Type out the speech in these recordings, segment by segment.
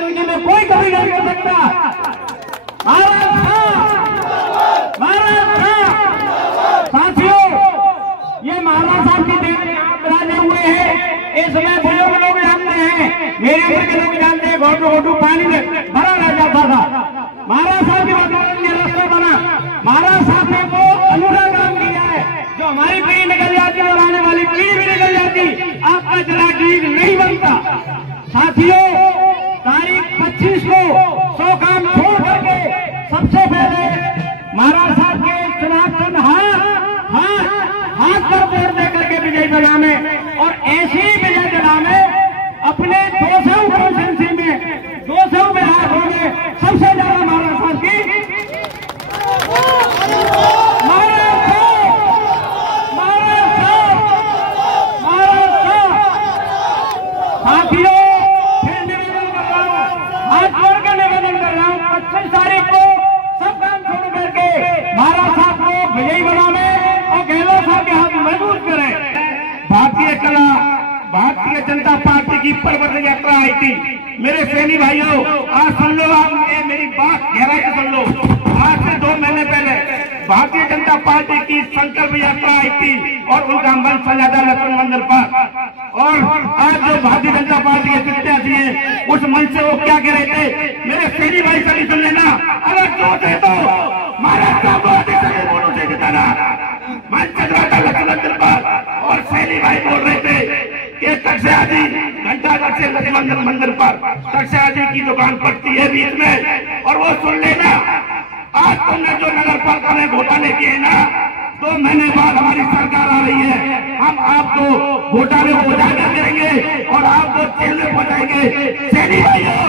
जिंदगी में कोई कभी नहीं कर सकता। साथियों, ये महाराज साहब की देन बिराजे हुए हैं। इस समय बुजुर्ग लोग जानते हैं, मेरे उम्र के लोग जानते हैं, घोटू घोटू पानी में भरा रह जाता था। महाराज साहब के बदौलत ये रास्ता बना। महाराज साहब ने वो अनूठा काम किया है जो हमारी पीढ़ी निकल जाती और आने वाली पीढ़ी भी निकल जाती, आपका चला ठीक नहीं बनता। साथियों, तारीख 25 को 100 काम छोड़ करके सबसे पहले महाराज साहब के चुनाव चिन्ह हाथ पर वोट दे करके विजय दिला में, और ऐसी विजय दिला में अपने 200 कॉन्स्टिट्यूंसी में 200 विधायकों में सबसे ज्यादा महाराज साहब की साथियों, फिर निवेदन कर रहा हूँ, हाथ जोड़कर निवेदन कर रहा हूँ, 25 तारीख को सब काम छोड़ करके महाराज साहब को विजयी बनावे और गहलोत साहब के हाथ मजबूत करें। भारतीय जनता पार्टी की प्रवर्तन यात्रा आई थी। मेरे सैनी भाइयों, आज सुन लो, आप मेरी बात गहराई से सुन लो। आज से 2 महीने पहले भारतीय जनता पार्टी की संकल्प यात्रा आई थी और उनका मंच सजा था लक्ष्मण मंदिर पर। और आज जो भारतीय जनता पार्टी के प्रत्याशी है, उस मंच से वो क्या कह रहे थे, मेरे सैनी भाई सभी सुन लेना, अगर चोट है तो महाराष्ट्र वोटों से जिताना। मंच चल रहा था लक्ष्मण मंदिर पर और सैनी भाई बोल रहे थे कि कक्षा जी घंटाघर से लक्ष्मण मंदिर पर कक्षा जी की दुकान पड़ती है बीच में, और वो सुन लेना, आज तुमने जो नगर पालिका में घोटाले किए ना, 2 महीने बाद हमारी सरकार आ रही है, हम आपको घोटाले को उजागर करेंगे और आपको जेल में पहुंचाएंगे। सैनी भाइयों,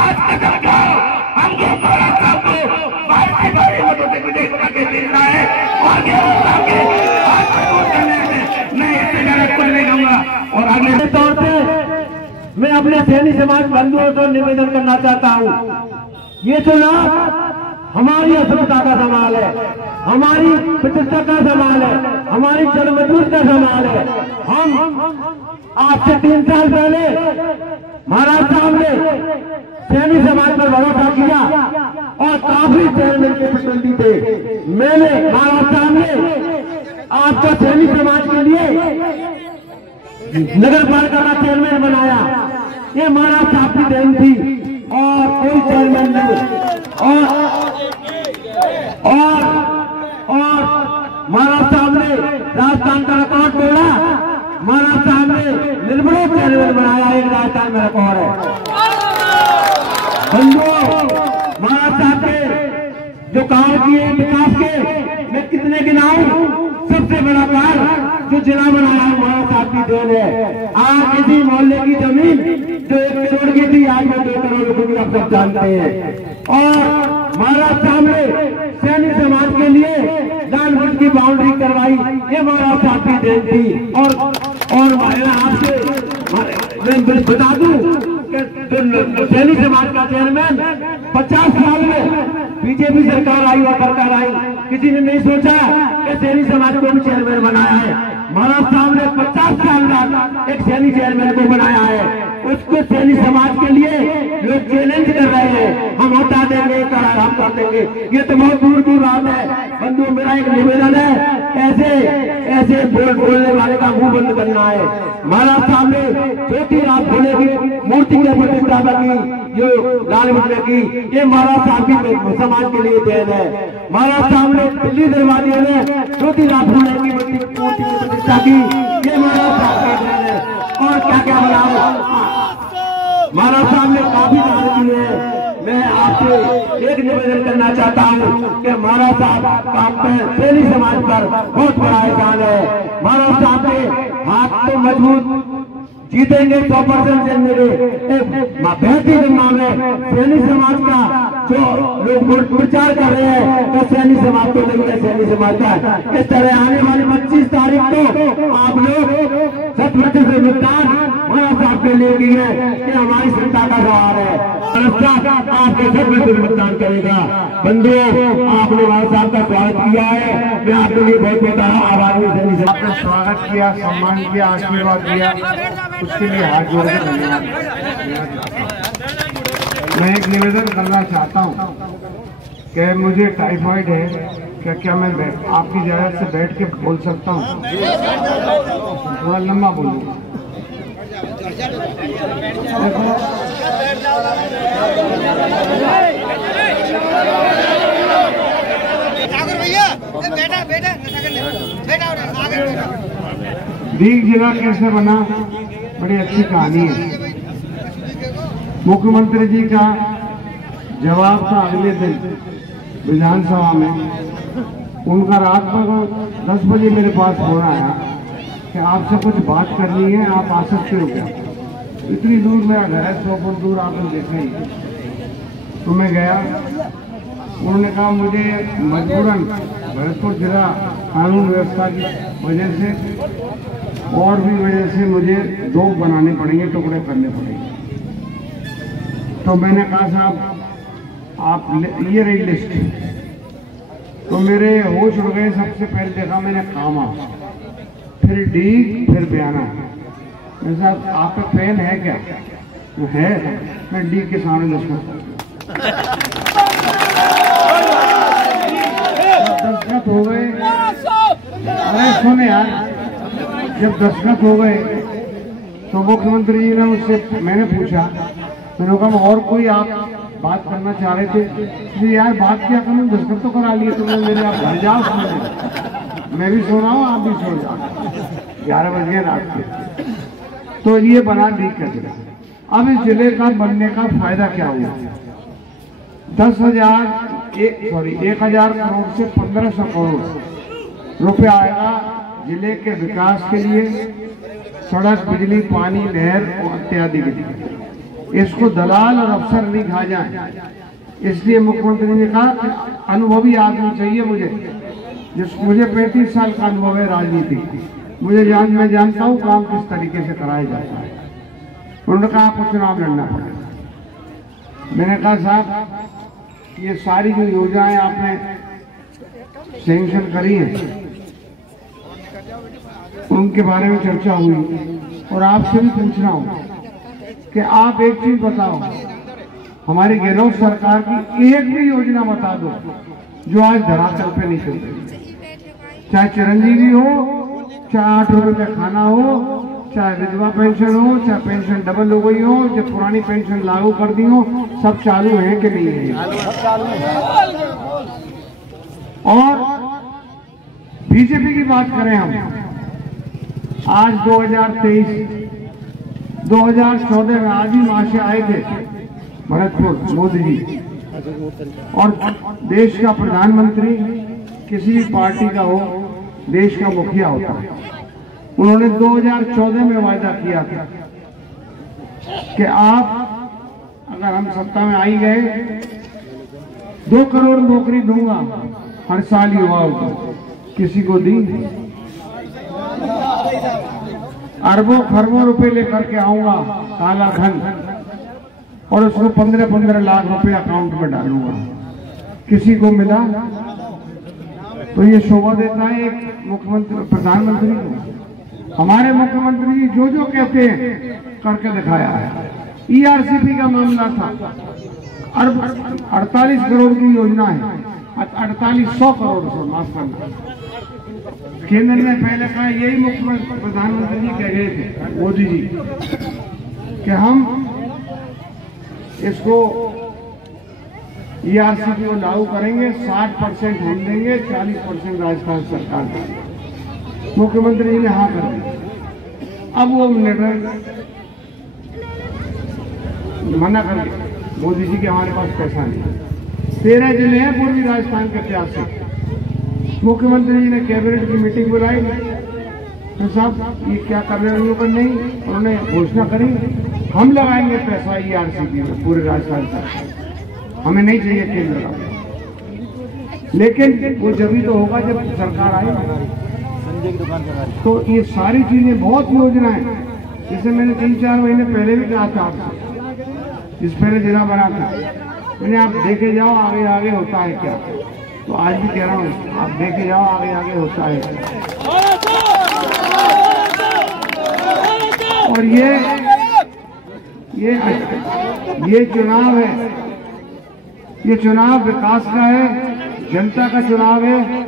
आज कदम उठाओ, हमको महाराज साहब को भारी वोटों से विजयी बना के देना है और मैं इससे ज्यादा कुछ नहीं कहूंगा। और अगले तौर पे मैं अपने सैनी समाज बंधुओं को निवेदन करना चाहता हूँ, ये चुनाव हमारी असमता का सवाल है, हमारी प्रतिष्ठा का सवाल है, हमारी जन्मजूत का सवाल है। हम आज से 3 साल पहले महाराज साहब ने सैनी समाज पर भरोसा किया और काफी चेयरमैन के प्रतिनिधि थे। मैंने महाराज साहब ने आपको सैनी समाज के लिए नगर पालिका का चेयरमैन बनाया, ये महाराज साहब की देन थी और कोई चेयरमैन नहीं। और महाराज साहब ने राजस्थान का रिकॉर्ड तोड़ा, महाराज साहब ने निर्विरोध चेयरमैन बनाया, एक राजस्थान में रिकॉर्ड है। महाराज साहब के जो काम किए विकास के, मैं कितने गिनाऊं, सबसे बड़ा कार्य जो जिला बनाया है महाराज साहब की देन है। आज किसी मोहल्ले की जमीन जो 1 करोड़ की थी, आज में 2 करोड़ रुपए की आप सब जानते हैं। और महाराज साहब ने सैनी समाज के लिए लाल फुट की बाउंड्री करवाई, ये महाराज साहब की देन थी। और आपसे मैं बता दूं कि सैनी समाज का चेयरमैन 50 साल में बीजेपी सरकार आई और सरकार आई, किसी ने नहीं सोचा कि सैनी समाज को भी चेयरमैन बनाया है। महाराज साहब ने 50 साल बाद एक सैनी चेयरमैन को बनाया है। उसको सैनी समाज के लिए लोग चैलेंज कर रहे हैं, हम हटा देंगे, हम कर देंगे, ये तो बहुत दूर की बात है। बंधु, मेरा एक निवेदन है, ऐसे बोलने वाले का मुंह बंद करना है। महाराज साहब ने छोटी रात भोले की मूर्ति की प्रतिष्ठा की, जो लाल बटने की, ये महाराज साहब की समाज के लिए देन है। महाराज साहब ने दिल्ली दरवाजे में छोटी रात भोले की मूर्ति की प्रतिष्ठा की, ये महाराज साहब की देन है। और क्या क्या बनाओ, महाराज साहब ने काफी दान किए हैं। मैं आपसे एक निवेदन करना चाहता हूँ कि महाराज साहब का सैनी समाज पर बहुत बड़ा एहसान है। महाराज साहब के हाथ तो मजबूत, जीतेंगे 100% जीतेंगे। बेहती गंगा में सैनी समाज का जो लोग प्रचार कर रहे हैं तो सैनी समाज को नहीं है, सैनी समाज का। इस तरह आने वाली 25 तारीख को आप लोग 100% से मतदान महाराज साहब के लिए की है, ये हमारी जनता का सवाल है। आपके 100% मतदान करेगा। बंधुओं, आपने महाराज साहब का स्वागत किया है, मैं आपके लिए बहुत बहुत आभार हूँ। सैनी समाज आपने स्वागत किया, सम्मान किया, आशीर्वाद दिया, उसके लिए हाथ जोड़ के धन्यवाद। मैं एक निवेदन करना चाहता हूँ कि मुझे टाइफाइड है, क्या मैं आपकी इजाजत से बैठ के बोल सकता हूँ? थोड़ा लंबा बोलूँ। दीघ जिला कैसे बना, बड़ी अच्छी कहानी है। मुख्यमंत्री जी का जवाब था अगले दिन विधानसभा में। उनका रात को 10 बजे मेरे पास फोन आया कि आपसे कुछ बात करनी है, आप आ सकते हो क्या? इतनी दूर मेरा घर है, 100 फुट दूर, आपने देखेंगे। तो मैं गया। उन्होंने कहा मुझे मजबूरन भरतपुर जिला कानून व्यवस्था की वजह से और भी वजह से मुझे 2 बनाने पड़ेंगे, टुकड़े करने पड़ेंगे। तो मैंने कहा साहब आप ये रही लिस्ट। तो मेरे होश उड़ गए। सबसे पहले देखा मैंने कामा, फिर डीग, फिर बयाना। मैं साहब आप पे पेन है क्या? तो है। मैं डीग के सामने दस्तखत हो गए। अरे सुने यार, जब दस्तखत हो गए तो मुख्यमंत्री जी ने उससे मैंने पूछा, मैंने कहा और कोई आप बात करना चाह रहे थे? तो यार बात क्या करूं, दस्तखत तो करा लिए तुमने मेरे, आप घर जाओ। मैं भी सो रहा हूँ, आप भी सो जाओ। 11 बज गए रात के। तो ये बना दी का जिला। अब इस जिले का बनने का फायदा क्या हुआ? 1,000 करोड़ से 1,500 करोड़ रुपया आएगा जिले के विकास के लिए, सड़क, बिजली, पानी, नहर और इत्यादि के लिए। इसको दलाल और अफसर नहीं खा जाए, इसलिए मुख्यमंत्री ने कहा कि अनुभवी आदमी चाहिए मुझे 35 साल का अनुभव है राजनीति, मैं जानता हूँ काम किस तरीके से कराया जाता है। उन्होंने कहा आपको चुनाव लड़ना पड़ेगा। मैंने कहा साहब ये सारी जो योजनाएं आपने सैंक्शन करी हैं उनके बारे में चर्चा हुई, और आपसे भी पूछ रहा हूँ कि आप एक चीज बताओ, हमारी गहलोत सरकार की एक भी योजना बता दो जो आज धरातल पे नहीं चल रही। चाहे चिरंजीवी हो, चाहे 8 रुपए का खाना हो, चाहे विधवा पेंशन हो, चाहे पेंशन डबल हो गई हो, चाहे पुरानी पेंशन लागू कर दी हो, सब चालू है कि नहीं है? और बीजेपी की बात करें हम, आज 2014 में आज ही वहां से आए थे भरतपुर मोदी जी, और देश का प्रधानमंत्री किसी भी पार्टी का हो, देश का मुखिया होता है। उन्होंने 2014 में वायदा किया था कि आप अगर हम सत्ता में आई गए 2 करोड़ नौकरी दूंगा हर साल युवाओं को। किसी को दी? अरबों खरबों रुपए लेकर के आऊंगा काला धन, और उसको 15-15 लाख रुपए अकाउंट में डालूंगा। किसी को मिला? तो ये शोभा देता है एक मुख्यमंत्री, प्रधानमंत्री को। हमारे मुख्यमंत्री जी जो कहते हैं करके दिखाया है। ERCP का मामला था, 48 करोड़ की योजना है, 4800 करोड़ से माफ करना। केंद्र ने पहले कहा, यही मुख्यमंत्री प्रधानमंत्री जी कह गए थे मोदी जी कि हम इसको ERCP को लागू करेंगे, 60% हम देंगे, 40% राजस्थान सरकार देंगे। मुख्यमंत्री जी ने हाँ कर दिया। अब वो निर्णय मना कर दिया मोदी जी के, हमारे पास पैसा नहीं। 13 जिले हैं पूर्वी राजस्थान के इतिहास से। मुख्यमंत्री जी ने कैबिनेट की मीटिंग बुलाई, तो साहब ये क्या कर रहे हैं? नहीं, उन्होंने घोषणा करी हम लगाएंगे पैसा ERCP में पूरे राजस्थान का, हमें नहीं चाहिए केंद्र का। लेकिन वो जब ही तो होगा जब सरकार आएगी। तो ये सारी चीजें, बहुत योजनाएं, जैसे मैंने 3-4 महीने पहले भी कहा था आपसे, जिस पहले जिला बना था, मैंने आप देखे जाओ आगे आगे होता है क्या। तो आज भी कह रहा हूँ, आप देखे जाओ आगे आगे होता है। और ये ये चुनाव है, ये चुनाव विकास का है, जनता का चुनाव है।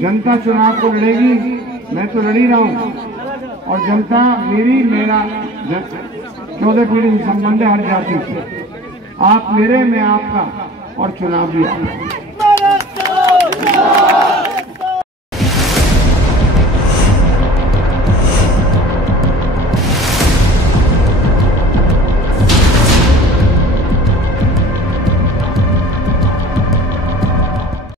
जनता चुनाव को लड़ेगी, मैं तो लड़ ही रहा हूं, और जनता मेरा 14 पीढ़ी संबंध है हर जाति से। आप मेरे, मैं आपका, और चुनाव भी आपका।